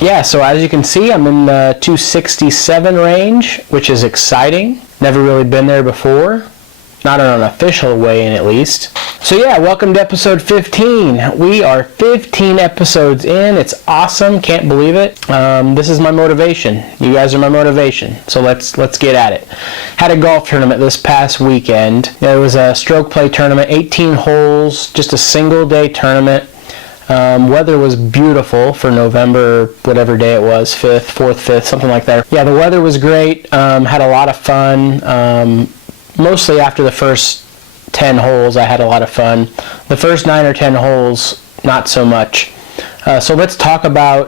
Yeah, so as you can see, I'm in the 267 range, which is exciting. Never really been there before. Not on an official weigh-in, at least. So yeah, welcome to episode 15. We are 15 episodes in. It's awesome. Can't believe it. This is my motivation. You guys are my motivation. So let's get at it. Had a golf tournament this past weekend. It was a stroke play tournament, 18 holes, just a single day tournament. Weather was beautiful for November, whatever day it was, 5th, 4th, 5th, something like that. Yeah, the weather was great. Had a lot of fun. Mostly after the first 10 holes, I had a lot of fun. The first 9 or 10 holes, not so much. So let's talk about,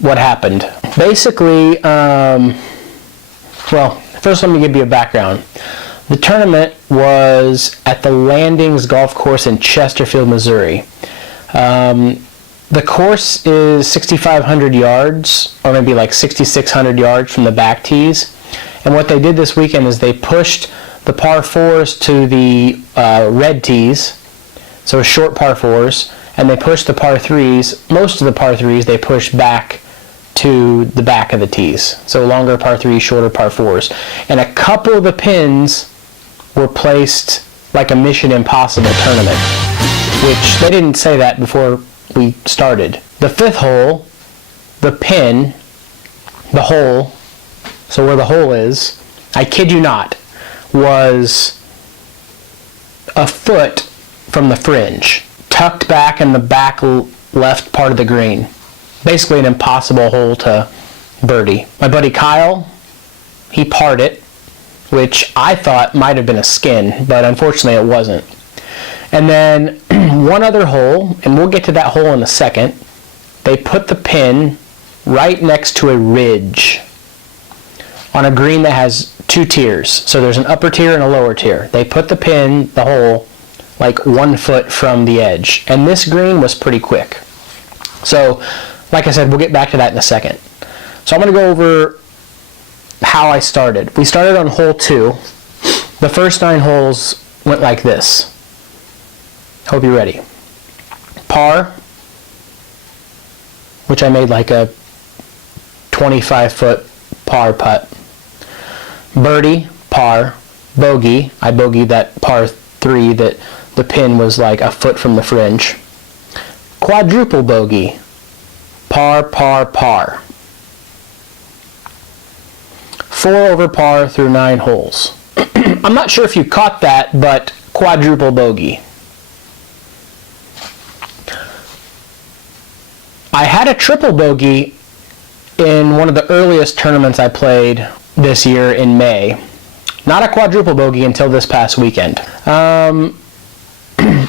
what happened. Basically, well, first let me give you a background. The tournament was at the Landings Golf Course in Chesterfield, Missouri. The course is 6,500 yards, or maybe like 6,600 yards from the back tees. And what they did this weekend is they pushed the par 4s to the red tees, so short par 4s, and they pushed the par 3s, most of the par 3s, they pushed back to the back of the tees. So longer par 3s, shorter par 4s. And a couple of the pins were placed like a Mission Impossible tournament, which they didn't say that before we started. The 5th hole, the pin, the hole, so where the hole is, I kid you not, was a foot from the fringe, tucked back in the back left part of the green. Basically an impossible hole to birdie. My buddy Kyle, he parred it, which I thought might have been a skin, but unfortunately it wasn't. And then one other hole, and we'll get to that hole in a second, they put the pin right next to a ridge on a green that has 2 tiers. So there's an upper tier and a lower tier. They put the pin, the hole, like 1 foot from the edge. And this green was pretty quick. So, like I said, we'll get back to that in a second. So I'm going to go over how I started. We started on hole 2. The first 9 holes went like this. Hope you're ready. Par, which I made like a 25-foot par putt. Birdie, par. Bogey, I bogeyed that par 3 that the pin was like a foot from the fringe. Quadruple bogey. Par, par, par. 4 over par through 9 holes. I'm not sure if you caught that, but quadruple bogey. I had a triple bogey in one of the earliest tournaments I played this year in May. Not a quadruple bogey until this past weekend.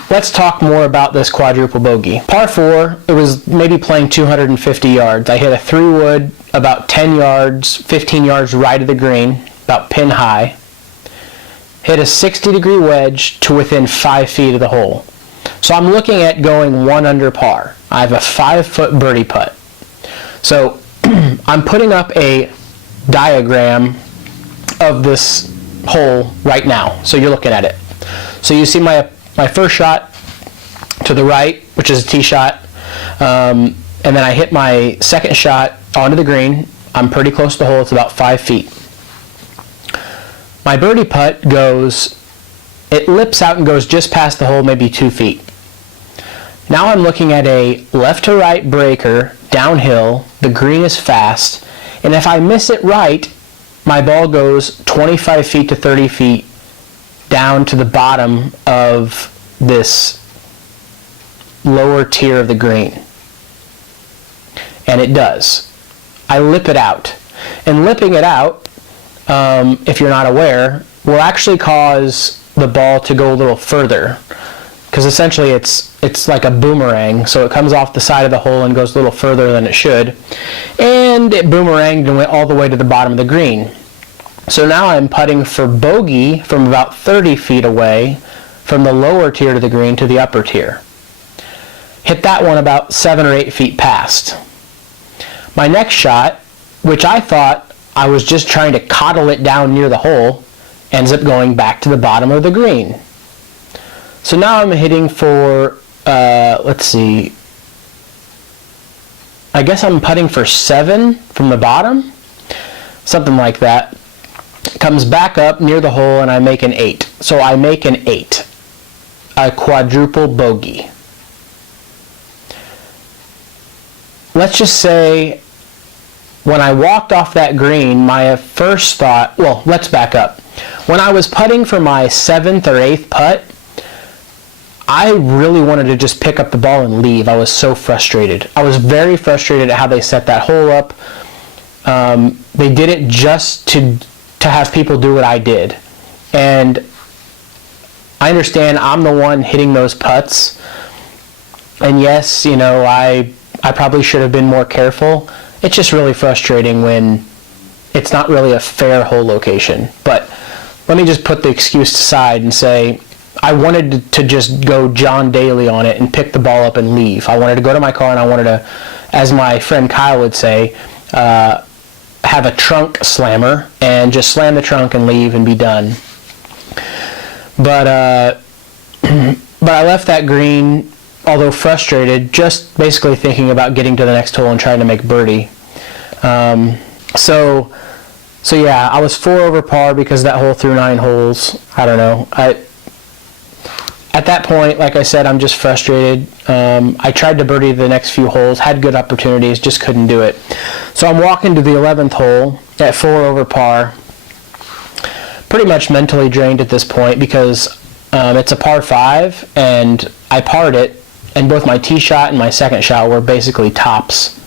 Let's talk more about this quadruple bogey. Par 4, it was maybe playing 250 yards. I hit a 3-wood about 10 yards, 15 yards right of the green, about pin high. Hit a 60-degree wedge to within 5 feet of the hole. So I'm looking at going 1 under par. I have a 5-foot birdie putt. So I'm putting up a diagram of this hole right now. So you're looking at it. So you see my first shot to the right, which is a tee shot. And then I hit my second shot onto the green. I'm pretty close to the hole. It's about 5 feet. My birdie putt it lips out and goes just past the hole, maybe 2 feet. Now I'm looking at a left to right breaker, downhill, the green is fast, and if I miss it right, my ball goes 25 feet to 30 feet down to the bottom of this lower tier of the green. And it does. I lip it out. And lipping it out, if you're not aware, will actually cause the ball to go a little further. Because essentially it's like a boomerang, so it comes off the side of the hole and goes a little further than it should. And it boomeranged and went all the way to the bottom of the green. So now I'm putting for bogey from about 30 feet away from the lower tier to the green to the upper tier. Hit that one about 7 or 8 feet past. My next shot, which I thought I was just trying to coddle it down near the hole, ends up going back to the bottom of the green. So now I'm hitting for, let's see, I guess I'm putting for 7 from the bottom, something like that. Comes back up near the hole and I make an 8. So I make an 8, a quadruple bogey. Let's just say when I walked off that green, my first thought, well, let's back up. When I was putting for my 7th or 8th putt, I really wanted to just pick up the ball and leave. I was so frustrated. I was very frustrated at how they set that hole up. They did it just to have people do what I did. And I understand I'm the one hitting those putts. And yes, you know, I probably should have been more careful. It's just really frustrating when it's not really a fair hole location. But let me just put the excuse aside and say I wanted to just go John Daly on it and pick the ball up and leave. I wanted to go to my car and I wanted to, as my friend Kyle would say, have a trunk slammer and just slam the trunk and leave and be done. But I left that green, although frustrated, just basically thinking about getting to the next hole and trying to make birdie. So yeah, I was 4 over par because that hole threw 9 holes. I don't know. At that point, like I said, I'm just frustrated. I tried to birdie the next few holes, had good opportunities, just couldn't do it. So I'm walking to the 11th hole at 4 over par. Pretty much mentally drained at this point because it's a par 5 and I parred it, and both my tee shot and my second shot were basically tops.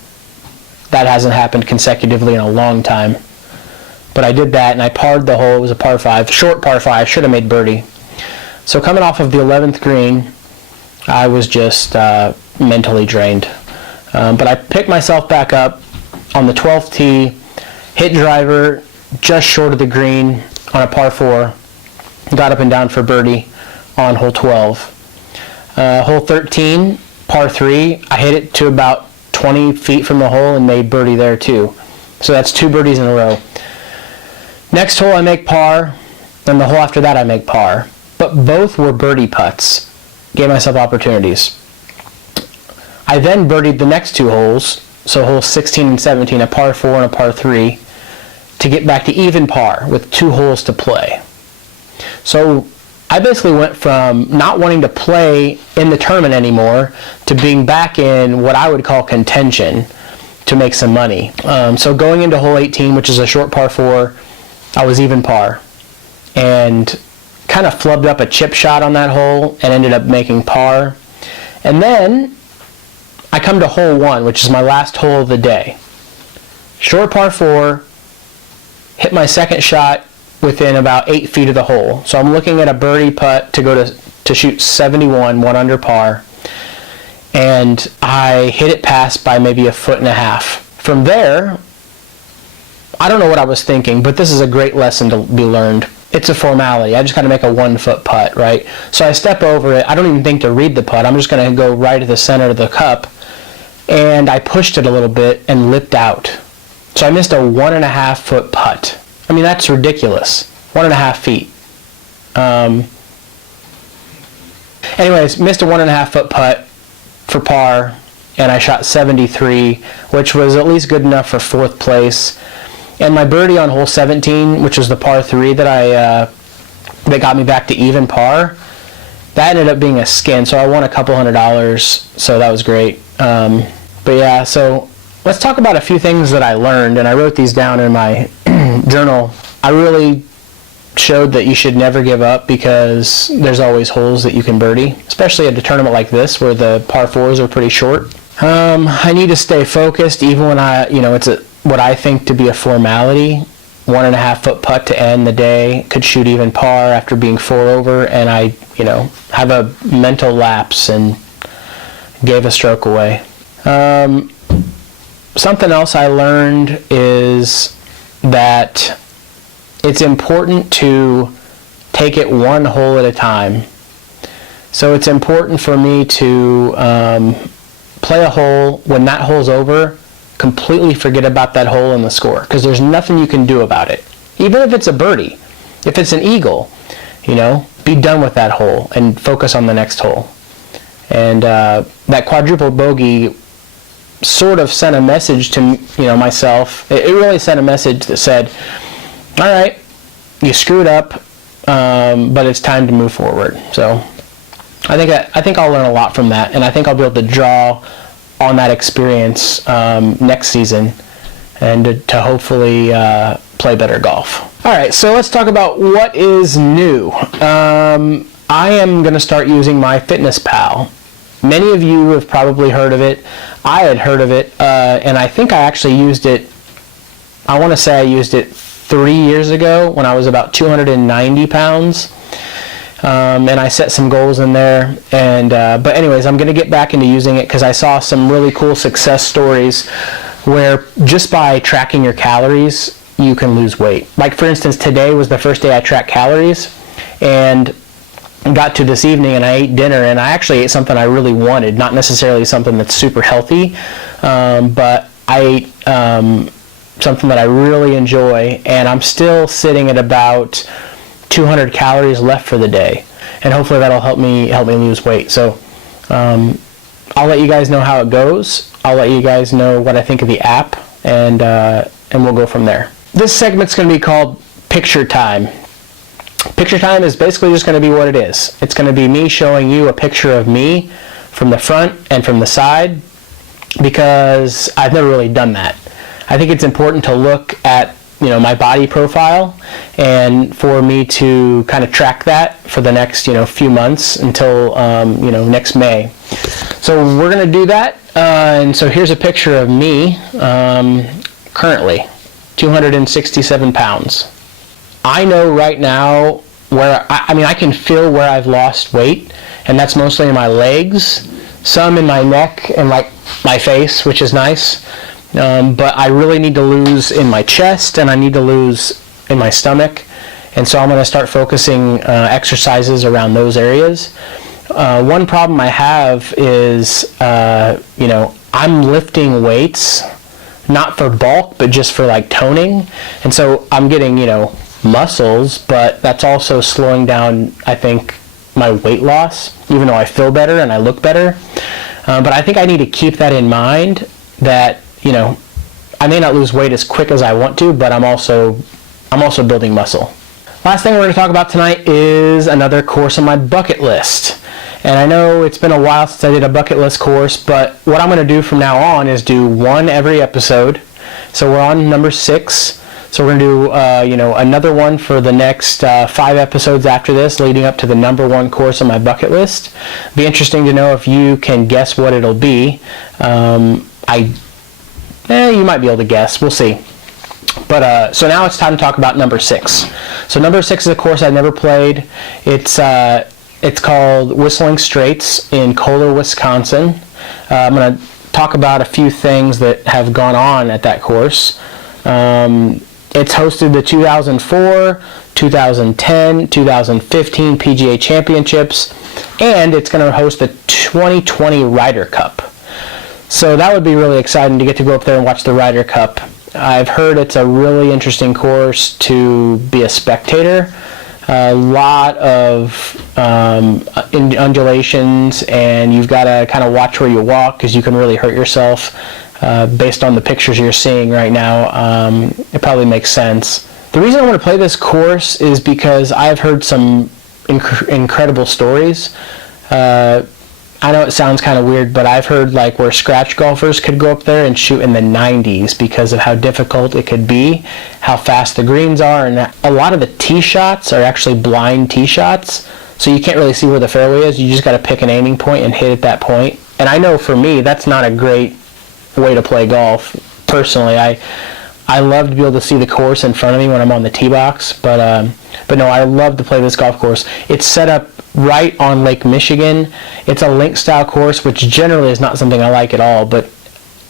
That hasn't happened consecutively in a long time. But I did that and I parred the hole. It was a par 5, short par 5, should have made birdie. So coming off of the 11th green, I was just mentally drained. But I picked myself back up on the 12th tee, hit driver just short of the green on a par 4, got up and down for birdie on hole 12. Hole 13, par 3, I hit it to about 20 feet from the hole and made birdie there too. So that's 2 birdies in a row. Next hole I make par, and the hole after that I make par. But both were birdie putts. Gave myself opportunities. I then birdied the next 2 holes, so holes 16 and 17, a par 4 and a par 3, to get back to even par with 2 holes to play. So I basically went from not wanting to play in the tournament anymore to being back in what I would call contention to make some money. So going into hole 18, which is a short par 4, I was even par. And kind of flubbed up a chip shot on that hole and ended up making par. And then I come to hole 1, which is my last hole of the day. Short par 4, hit my second shot within about 8 feet of the hole. So I'm looking at a birdie putt to go to shoot 71, 1 under par. And I hit it past by maybe 1.5 feet. From there, I don't know what I was thinking, but this is a great lesson to be learned. It's a formality. I just got to make a 1-foot putt, right? So I step over it. I don't even think to read the putt. I'm just going to go right at the center of the cup. And I pushed it a little bit and lipped out. So I missed a 1.5-foot putt. I mean, that's ridiculous. 1.5 feet. Anyways, missed a 1.5-foot putt for par, and I shot 73, which was at least good enough for 4th place. And my birdie on hole 17, which was the par 3 that got me back to even par, that ended up being a skin. So I won a couple $100. So that was great. But yeah, so let's talk about a few things that I learned, and I wrote these down in my journal. I really showed that you should never give up because there's always holes that you can birdie, especially at a tournament like this where the par 4s are pretty short. I need to stay focused even when it's what I think to be a formality. 1.5-foot putt to end the day, could shoot even par after being 4 over, and I, have a mental lapse and gave a stroke away. Something else I learned is that it's important to take it 1 hole at a time. So it's important for me to play a hole. When that hole's over, completely forget about that hole and the score, because there's nothing you can do about it. Even if it's a birdie, if it's an eagle, be done with that hole and focus on the next hole. And that quadruple bogey sort of sent a message to myself. It really sent a message that said, all right, you screwed up, but it's time to move forward. So I think I'll learn a lot from that, and I think I'll be able to draw on that experience next season, and to hopefully play better golf. All right, so let's talk about what is new. I am going to start using MyFitnessPal. Many of you have probably heard of it. I had heard of it, and I think I actually used it, I want to say I used it 3 years ago when I was about 290 pounds. And I set some goals in there, and but anyways, I'm going to get back into using it because I saw some really cool success stories where just by tracking your calories, you can lose weight. Like for instance, today was the first day I tracked calories, and got to this evening and I ate dinner, and I actually ate something I really wanted, not necessarily something that's super healthy, but I ate something that I really enjoy, and I'm still sitting at about 200 calories left for the day, and hopefully that'll help me lose weight. So I'll let you guys know how it goes. I'll let you guys know what I think of the app, and we'll go from there. This segment's going to be called Picture Time. Picture Time is basically just going to be what it is. It's going to be me showing you a picture of me from the front and from the side, because I've never really done that. I think it's important to look at my body profile, and for me to kind of track that for the next few months until next May. So we're going to do that, and so here's a picture of me currently 267 pounds. I know right now where I can feel where I've lost weight, and that's mostly in my legs, some in my neck and like my face, which is nice. But I really need to lose in my chest, and I need to lose in my stomach, and so I'm going to start focusing exercises around those areas. One problem I have is, I'm lifting weights, not for bulk, but just for like toning, and so I'm getting, muscles, but that's also slowing down, I think, my weight loss, even though I feel better and I look better. But I think I need to keep that in mind, that I may not lose weight as quick as I want to, but I'm also building muscle. Last thing we're going to talk about tonight is another course on my bucket list. And I know it's been a while since I did a bucket list course, but what I'm going to do from now on is do one every episode. So we're on number 6. So we're going to do another one for the next 5 episodes after this, leading up to the number 1 course on my bucket list. Be interesting to know if you can guess what it'll be. You might be able to guess. We'll see. But so now it's time to talk about number 6. So number 6 is a course I've never played. It's called Whistling Straits in Kohler, Wisconsin. I'm going to talk about a few things that have gone on at that course. It's hosted the 2004, 2010, 2015 PGA Championships, and it's going to host the 2020 Ryder Cup. So that would be really exciting to get to go up there and watch the Ryder Cup. I've heard it's a really interesting course to be a spectator. A lot of undulations, and you've got to kind of watch where you walk because you can really hurt yourself. Based on the pictures you're seeing right now, it probably makes sense. The reason I want to play this course is because I've heard some incredible stories. I know it sounds kind of weird, but I've heard like where scratch golfers could go up there and shoot in the 90s because of how difficult it could be, how fast the greens are, and a lot of the tee shots are actually blind tee shots, so you can't really see where the fairway is. You just got to pick an aiming point and hit at that point. And I know for me, that's not a great way to play golf. Personally, I love to be able to see the course in front of me when I'm on the tee box, but no, I love to play this golf course. It's set up right on Lake Michigan. It's a link style course, which generally is not something I like at all, but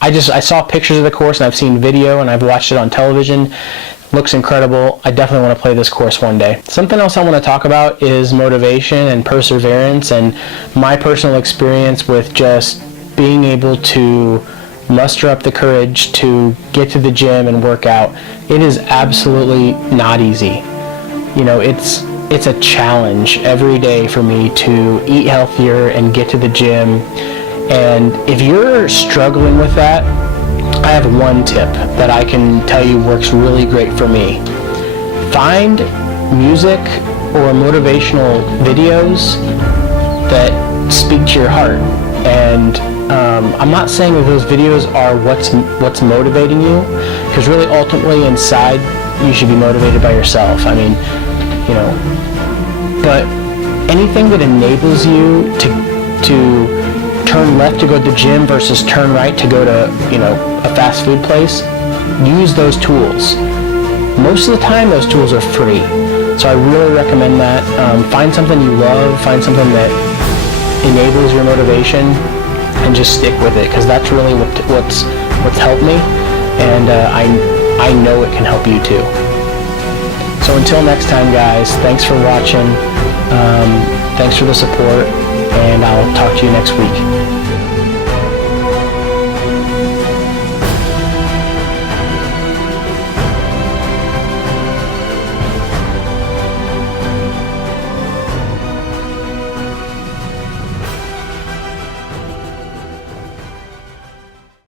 I saw pictures of the course and I've seen video and I've watched it on television. Looks incredible. I definitely want to play this course one day. Something else I want to talk about is motivation and perseverance, and my personal experience with just being able to muster up the courage to get to the gym and work out. It is absolutely not easy. It's a challenge every day for me to eat healthier and get to the gym And if you're struggling with that, I have one tip that I can tell you works really great for me. Find music or motivational videos that speak to your heart. And I'm not saying that those videos are what's motivating you, because really ultimately inside you should be motivated by yourself. I mean, you know, but anything that enables you to turn left to go to the gym versus turn right to go to, you know, a fast food place, use those tools. Most of the time those tools are free, so I really recommend that. Find something you love, find something that enables your motivation, and just stick with it, because that's really what's helped me, and I know it can help you too. So until next time, guys, thanks for watching, thanks for the support, and I'll talk to you next week.